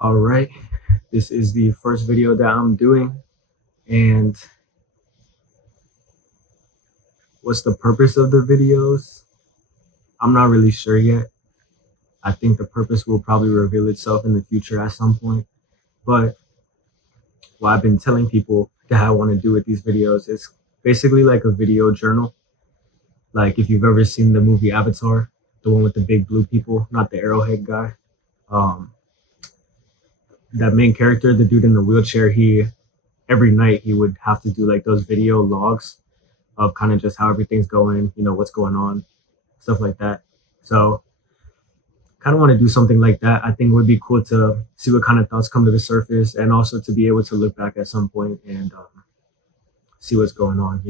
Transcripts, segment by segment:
All right, this is the first video that I'm doing, and what's the purpose of the videos? I'm not really sure yet. I think the purpose will probably reveal itself in the future at some point. But what I've been telling people that I want to do with these videos is basically like a video journal. Like if you've ever seen the movie Avatar, the one with the big blue people, not the arrowhead guy. Um, that main character, the dude in the wheelchair, he every night he would have to do like those video logs of kind of just how everything's going, what's going on, stuff like that. So kind of want to do something like that. I think it would be cool to see what kind of thoughts come to the surface, and also to be able to look back at some point and see what's going on,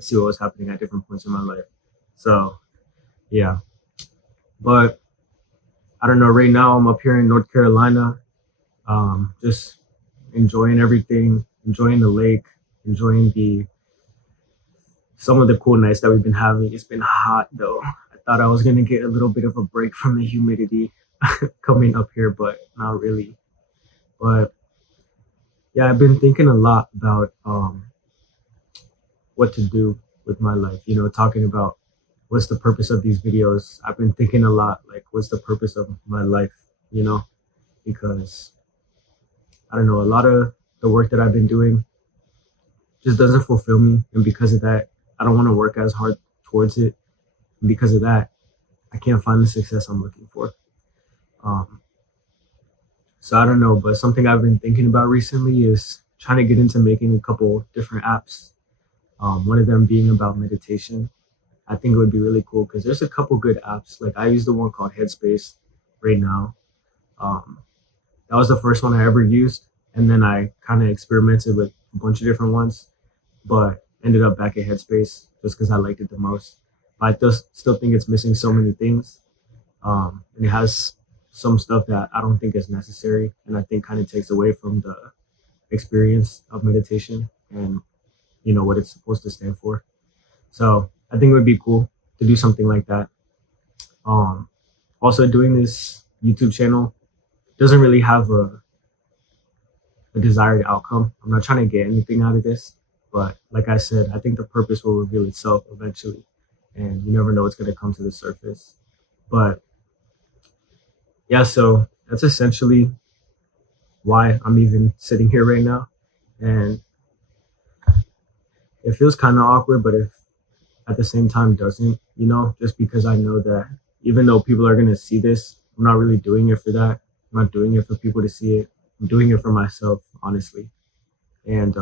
see what was happening at different points in my life. So yeah, but I don't know. Right now I'm up here in North Carolina, just enjoying everything, enjoying the lake, enjoying the some of the cool nights that we've been having. It's been hot though. I thought I was gonna get a little bit of a break from the humidity coming up here, but not really. But yeah, I've been thinking a lot about what to do with my life. Talking about what's the purpose of these videos. I've been thinking a lot, like what's the purpose of my life? You know, because I don't know, a lot of the work that I've been doing just doesn't fulfill me, and because of that, I don't want to work as hard towards it. And because of that, I can't find the success I'm looking for. Um, so I don't know, but something I've been thinking about recently is trying to get into making a couple different apps. One of them being about meditation. I think it would be really cool because there's a couple good apps. Like I use the one called Headspace right now. Um, that was the first one I ever used, and then I kind of experimented with a bunch of different ones, but ended up back at Headspace just because I liked it the most. But I still think it's missing so many things, and it has some stuff that I don't think is necessary, and I think kind of takes away from the experience of meditation and what it's supposed to stand for. So I think it would be cool to do something like that. Um, Also, doing this YouTube channel doesn't really have a desired outcome. I'm not trying to get anything out of this, but like I said, I think the purpose will reveal itself eventually, and you never know what's going to come to the surface. But yeah, so that's essentially why I'm even sitting here right now, and it feels kind of awkward, but if at the same time doesn't, just because I know that even though people are going to see this, I'm not really doing it for that. I'm not doing it for people to see it. I'm doing it for myself, honestly. And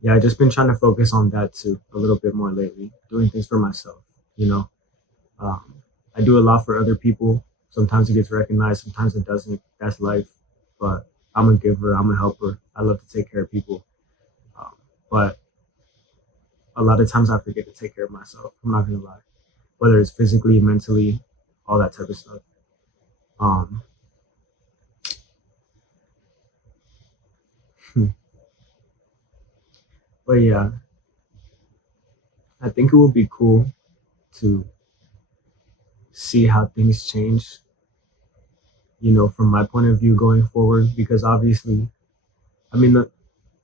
yeah, I just been trying to focus on that too a little bit more lately, doing things for myself. You know, um, I do a lot for other people. Sometimes it gets recognized, sometimes it doesn't. That's life. But I'm a giver. I'm a helper. I love to take care of people. Um, but a lot of times I forget to take care of myself. I'm not gonna lie, whether it's physically, mentally, all that type of stuff. Um, but yeah, I think it will be cool to see how things change, from my point of view going forward. Because obviously, I mean,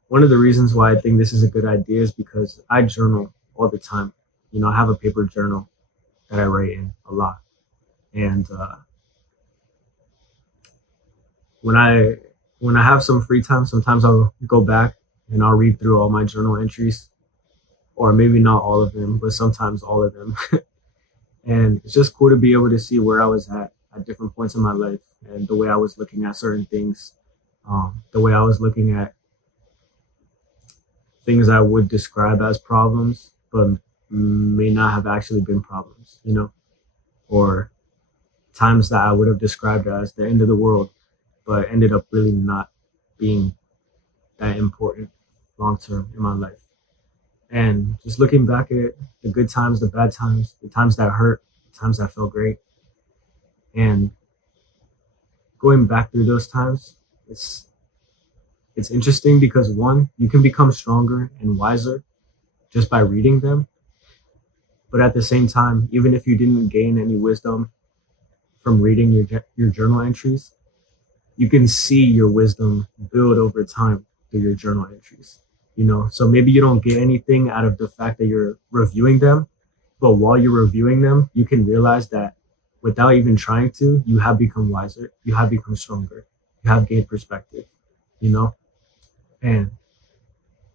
one of the reasons why I think this is a good idea is because I journal all the time. I have a paper journal that I write in a lot, and when I when I have some free time, sometimes I'll go back and I'll read through all my journal entries, or maybe not all of them, but sometimes all of them. And it's just cool to be able to see where I was at different points in my life, and the way I was looking at certain things, the way I was looking at things I would describe as problems, but may not have actually been problems, or times that I would have described as the end of the world, but ended up really not being that important long term in my life. And just looking back at it, the good times, the bad times, the times that hurt, the times that felt great, and going back through those times, it's it's interesting because one, you can become stronger and wiser just by reading them. But at the same time, even if you didn't gain any wisdom from reading your journal entries, you can see your wisdom build over time through your journal entries. So maybe you don't get anything out of the fact that you're reviewing them, but while you're reviewing them, you can realize that without even trying to, you have become wiser, you have become stronger, you have gained perspective, you know? And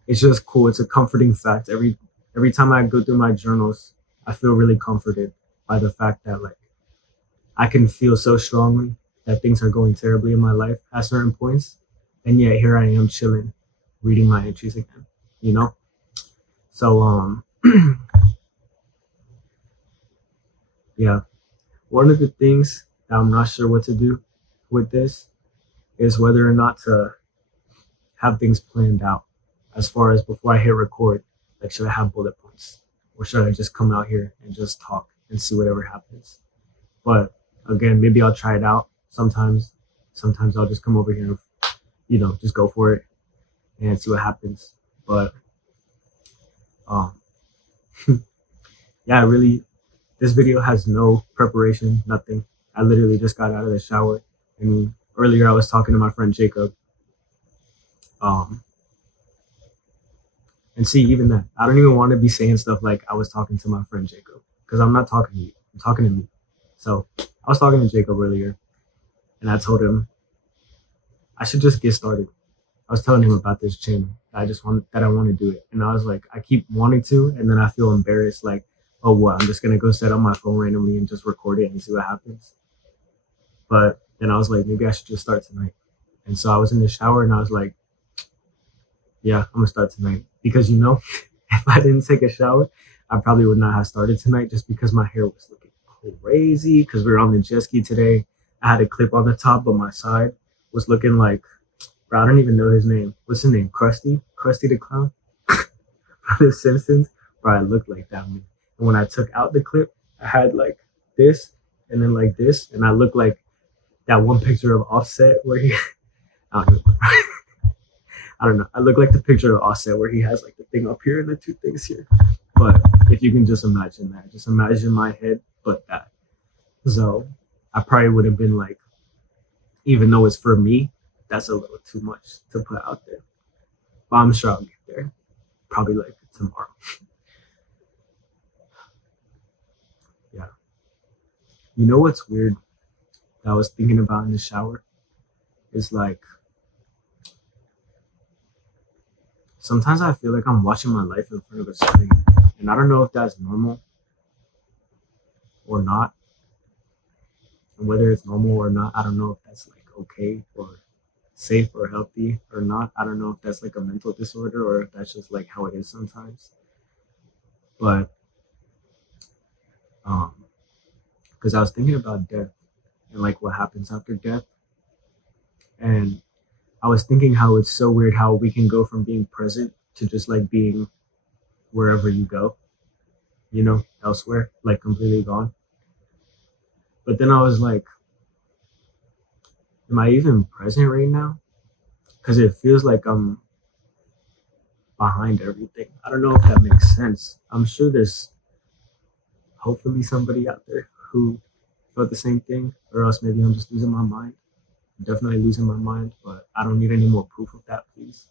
it's just cool. It's a comforting fact. Every time I go through my journals, I feel really comforted by the fact that like I can feel so strongly that things are going terribly in my life at certain points, and yet here I am chilling, reading my entries again. You know, so yeah. One of the things that I'm not sure what to do with this is whether or not to have things planned out as far as before I hit record. Like, should I have bullet points, or should I just come out here and just talk and see whatever happens? But again, maybe I'll try it out. Sometimes I'll just come over here and just go for it and see what happens. But um, yeah, really, this video has no preparation, nothing. I literally just got out of the shower, and earlier I was talking to my friend Jacob. And see, even that, I don't even want to be saying stuff like I was talking to my friend Jacob, because I'm not talking to you. I'm talking to me. So I was talking to Jacob earlier, and I told him I should just get started. I was telling him about this channel. I want to do it, and I was like, I keep wanting to, and then I feel embarrassed. Like, oh, what? I'm just gonna go set up my phone randomly and just record it and see what happens. But then I was like, maybe I should just start tonight. And so I was in the shower, and I was like, yeah, I'm gonna start tonight, because if I didn't take a shower, I probably would not have started tonight, just because my hair was looking crazy. Because we were on the jet ski today. I had a clip on the top, but my side was looking like, bro, I don't even know his name. What's his name? Krusty the Clown from The Simpsons. Bro, I looked like that man. And when I took out the clip, I had like this, and then like this, and I looked like that one picture of Offset where he, I don't know. I don't know. I look like the picture of Offset where he has like the thing up here and the two things here. But if you can just imagine that, just imagine my head, but that. So I probably would have been like, even though it's for me, that's a little too much to put out there. But I'm sure I'll get there. Probably like tomorrow. Yeah. You know what's weird that I was thinking about in the shower? Is like, sometimes I feel like I'm watching my life in front of a screen. And I don't know if that's normal or not. And whether it's normal or not, I don't know if that's like okay or safe or healthy or not. I don't know if that's like a mental disorder or if that's just like how it is sometimes. But because I was thinking about death and like what happens after death. And I was thinking how it's so weird how we can go from being present to just like being wherever you go, elsewhere, like completely gone. But then I was like, am I even present right now? Because it feels like I'm behind everything. I don't know if that makes sense. I'm sure there's hopefully somebody out there who felt the same thing, or else maybe I'm just losing my mind. I'm definitely losing my mind, but I don't need any more proof of that, please.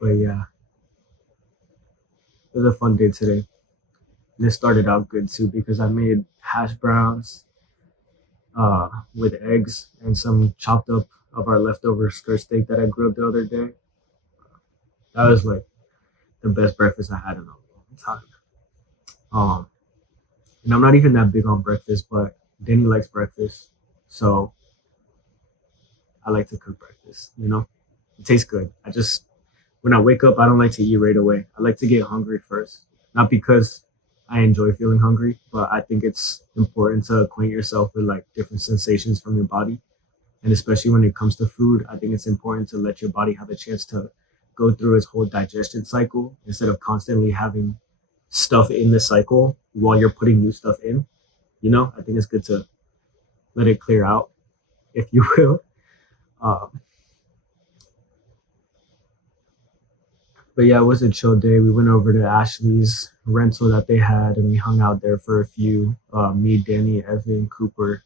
But yeah, it was a fun day today. And it started out good too because I made hash browns with eggs and some chopped up of our leftover skirt steak that I grilled the other day. That was like the best breakfast I had in a long time. Um, and I'm not even that big on breakfast, but Danny likes breakfast, so I like to cook breakfast. It tastes good. When I wake up, I don't like to eat right away. I like to get hungry first, not because I enjoy feeling hungry, but I think it's important to acquaint yourself with like different sensations from your body. And especially when it comes to food, I think it's important to let your body have a chance to go through its whole digestion cycle instead of constantly having stuff in the cycle while you're putting new stuff in. I think it's good to let it clear out, if you will. Um, But yeah, it was a chill day. We went over to Ashley's rental that they had, and we hung out there for a few. Me, Danny, Evan, Cooper.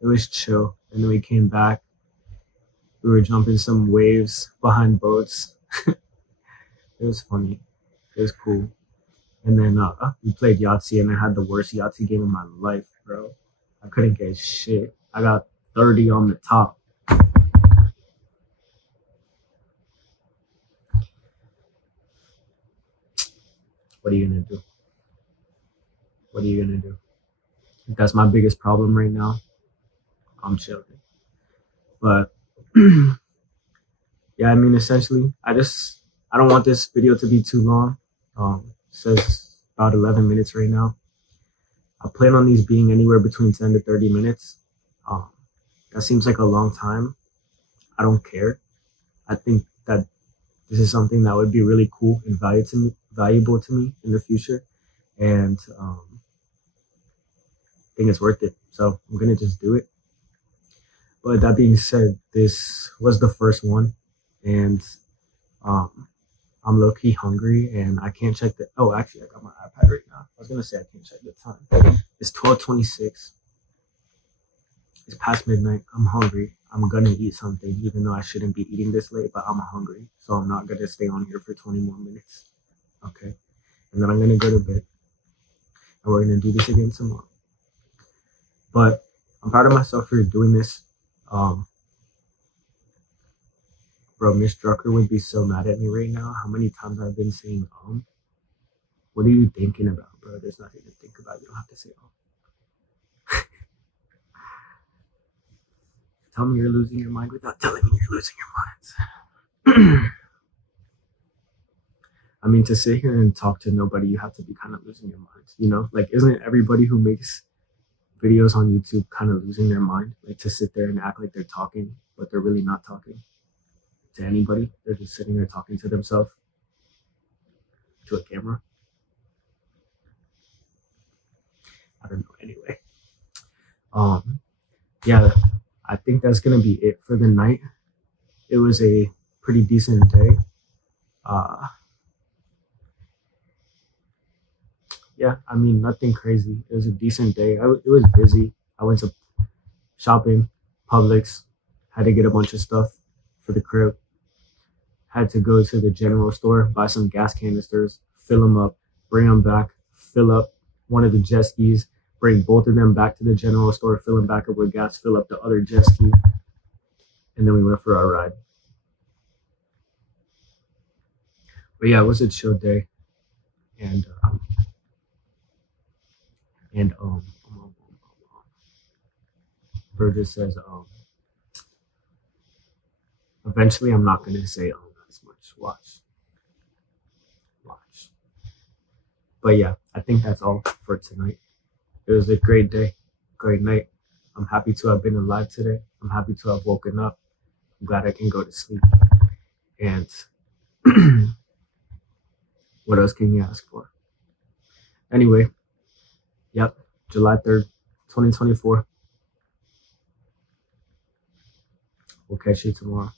It was chill, and then we came back. We were jumping some waves behind boats. It was funny. It was cool. And then we played Yahtzee, and I had the worst Yahtzee game of my life, bro. I couldn't get shit. I got 30 on the top. What are you gonna do? What are you gonna do? That's my biggest problem right now. I'm chilling. But yeah, I mean, essentially, I don't want this video to be too long. It says about 11 minutes right now. I plan on these being anywhere between 10 to 30 minutes. Um, that seems like a long time. I don't care. I think that this is something that would be really cool and valuable to me in the future, and I think it's worth it. So I'm gonna just do it. But that being said, this was the first one, and um, I'm low key hungry, and I can't check the. Oh, actually, I got my iPad right now. I was gonna say I can't check the time. It's 12:26. It's past midnight. I'm hungry. I'm gonna eat something, even though I shouldn't be eating this late. But I'm hungry, so I'm not gonna stay on here for 20 more minutes. Okay, and then I'm gonna go to bed, and we're gonna do this again tomorrow. But I'm proud of myself for doing this. Um, Bro, Miss Drucker would be so mad at me right now. How many times I've been saying What are you thinking about, bro? There's nothing to think about. You don't have to say Tell me you're losing your mind without telling me you're losing your mind. I mean, to sit here and talk to nobody, you have to be kind of losing your mind. You know, like, isn't everybody who makes videos on YouTube kind of losing their mind? Like, to sit there and act like they're talking, but they're really not talking to anybody. They're just sitting there talking to themselves, to a camera. I don't know. Anyway, yeah, I think that's gonna be it for the night. It was a pretty decent day. Uh, yeah, I mean, nothing crazy. It was a decent day. It was busy. I went to shopping, Publix, had to get a bunch of stuff for the crib. Had to go to the general store, buy some gas canisters, fill them up, bring them back, fill up one of the jet skis, bring both of them back to the general store, fill them back up with gas, fill up the other jet ski, and then we went for our ride. But yeah, it was a chill day, and and Burgess says eventually I'm not gonna say as much. Watch. But yeah, I think that's all for tonight. It was a great day, great night. I'm happy to have been alive today. I'm happy to have woken up. I'm glad I can go to sleep. And what else can you ask for? Anyway, yep, July 3rd, 2024. We'll catch you tomorrow.